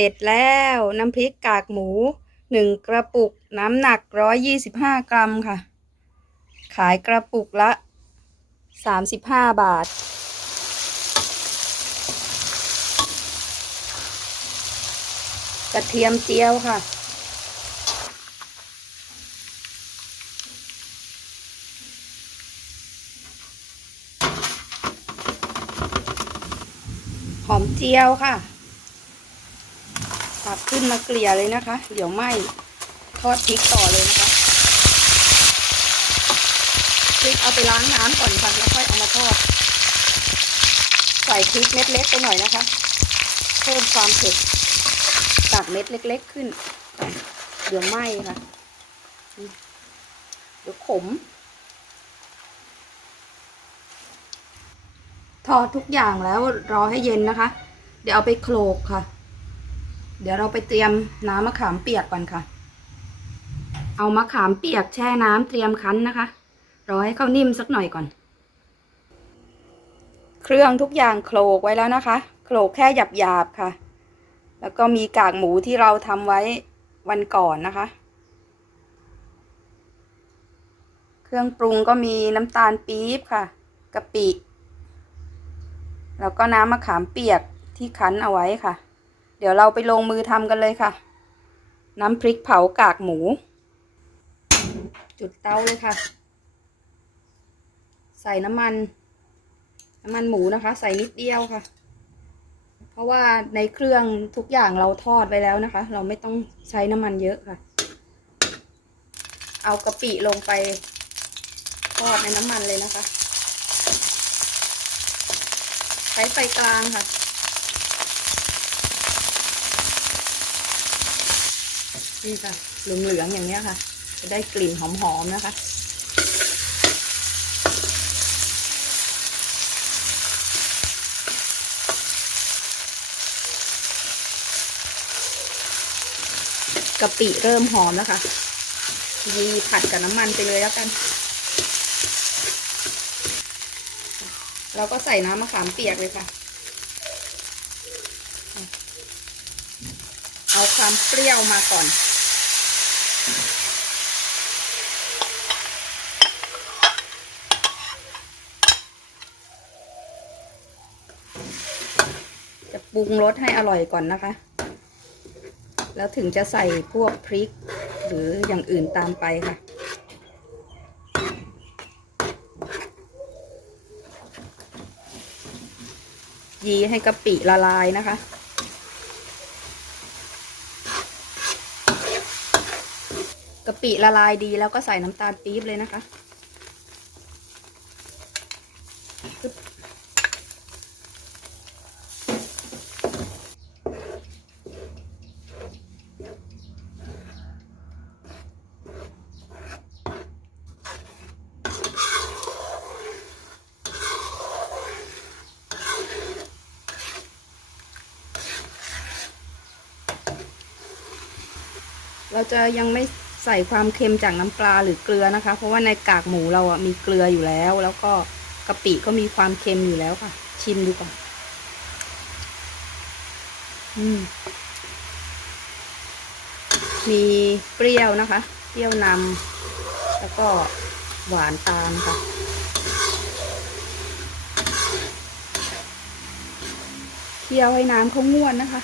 ร็จแล้วน้ำพริกกากหมูหนึ่งกระปุกน้ำหนักร้อยยี่สิบห้ากรัมค่ะ ขายกระปุกละสามสิบห้าบาท กระเทียมเจียวค่ะ หอมเจียวค่ะ ตักขึ้นมาเกลี่ยเลยนะคะ เดี๋ยวไหม้ทอดพริกต่อเลยนะคะพริกเอาไปล้างน้ำก่อนค่ะแล้วค่อยเอามาทอด ใส่พริกเม็ดเล็กไปหน่อยนะคะ เพิ่มความเผ็ดจากเม็ดเล็ก ๆ ขึ้น เดี๋ยวไหม้ค่ะ เดี๋ยวขม ทอดทุกอย่างแล้วรอให้เย็นนะคะ เดี๋ยวเอาไปโขลกค่ะ เดี๋ยวเราไปเตรียมน้ำมะขามเปียกก่อนค่ะ เอามะขามเปียกแช่น้ำเตรียมคั้นนะคะ รอให้เขานิ่มสักหน่อยก่อน เครื่องทุกอย่างโขลกไว้แล้วนะคะ โขลกแค่หยาบๆค่ะ แล้วก็มีกากหมูที่เราทำไว้วันก่อนนะคะ เครื่องปรุงก็มีน้ำตาลปี๊บค่ะกะปิ แล้วก็น้ำมะขามเปียกที่คั้นเอาไว้ค่ะ เดี๋ยวเราไปลงมือทำกันเลยค่ะ น้ำพริกเผากากหมู จุดเตาเลยค่ะ ใส่น้ำมัน น้ำมันหมูนะคะ ใส่นิดเดียวค่ะ เพราะว่าในเครื่องทุกอย่างเราทอดไว้แล้วนะคะ เราไม่ต้องใช้น้ำมันเยอะค่ะ เอากะปิลงไปทอดในน้ำมันเลยนะคะ ใช้ไฟกลางค่ะ นี่ค่ะเหลืองๆอย่างเนี้ยค่ะ จะได้กลิ่นหอมๆนะคะกะปิเริ่มหอมแล้วค่ะ ยีผัดกับน้ำมันไปเลยแล้วกัน เราก็ใส่น้ำมะขามเปียกเลยค่ะ เอาความเปรี้ยวมาก่อน จะปรุงรสให้อร่อยก่อนนะคะ แล้วถึงจะใส่พวกพริก หรืออย่างอื่นตามไปค่ะยีให้กะปิละลายนะคะ กะปิละลายดีแล้วก็ใส่น้ำตาลปี๊บเลยนะคะเราจะยังไม่ ใส่ความเค็มจากน้ำปลาหรือเกลือนะคะ เพราะว่าในกากหมูเราอะมีเกลืออยู่แล้ว แล้วก็กะปิก็มีความเค็มอยู่แล้วค่ะ ชิมดูก่อนอืมมีเปรี้ยวนะคะ เปรี้ยวนำแล้วก็หวานตามค่ะ เคี่ยวให้น้ำเขาง่วนนะคะ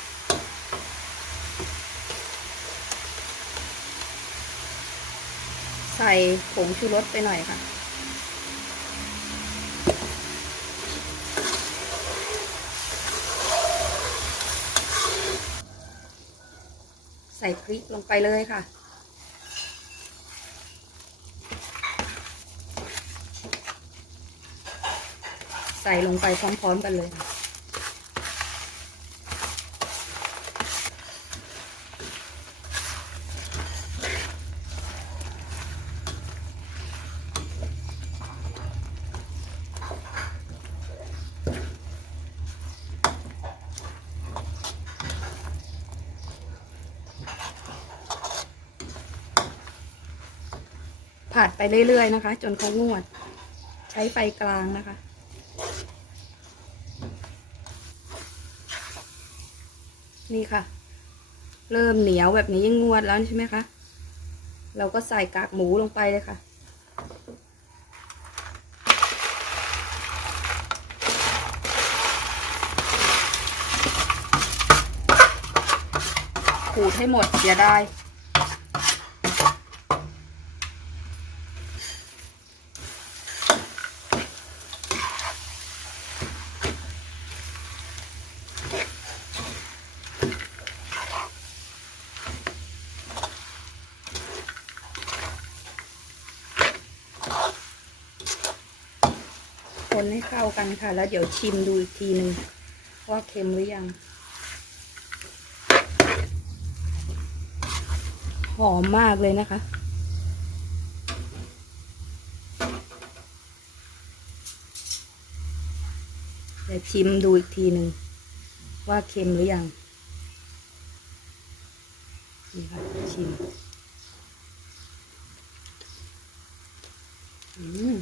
ใส่ผงชูรสไปหน่อยค่ะ ใส่พริกลงไปเลยค่ะ ใส่ลงไปพร้อมๆกันเลยค่ะ ผัดไปเรื่อยๆนะคะ จนเขางวด ใช้ไฟกลางนะคะ นี่ค่ะ เริ่มเหนียวแบบนี้ยิ่งงวดแล้วใช่ไหมคะ เราก็ใส่กากหมูลงไปเลยค่ะขูดให้หมดเสียดาย คนให้เข้ากันค่ะ แล้วเดี๋ยวชิมดูอีกทีหนึ่งว่าเค็มหรือยัง หอมมากเลยนะคะ เดี๋ยวชิมดูอีกทีหนึ่งว่าเค็มหรือยังนี่ค่ะชิม อืม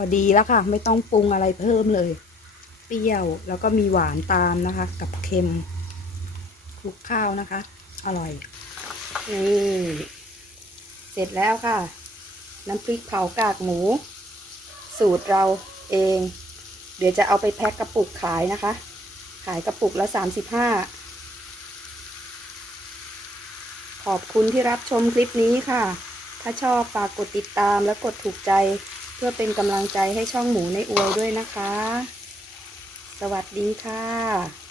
อดีแล้วค่ะ ไม่ต้องปรุงอะไรเพิ่มเลย เปรี้ยวแล้วก็มีหวานตามนะคะ กับเค็มคลุกข้าวนะคะ อร่อยนี่เสร็จแล้วค่ะ น้ำพริกเผากากหมู สูตรเราเอง เดี๋ยวจะเอาไปแพ็คกระปุกขายนะคะ ขายกระปุกละสามสิบห้าขอบคุณที่รับชมคลิปนี้ค่ะ ถ้าชอบฝากกดติดตามและกดถูกใจ พื่อเป็นกำลังใจให้ช่องหมูในอวยด้วยนะคะ สวัสดีค่ะ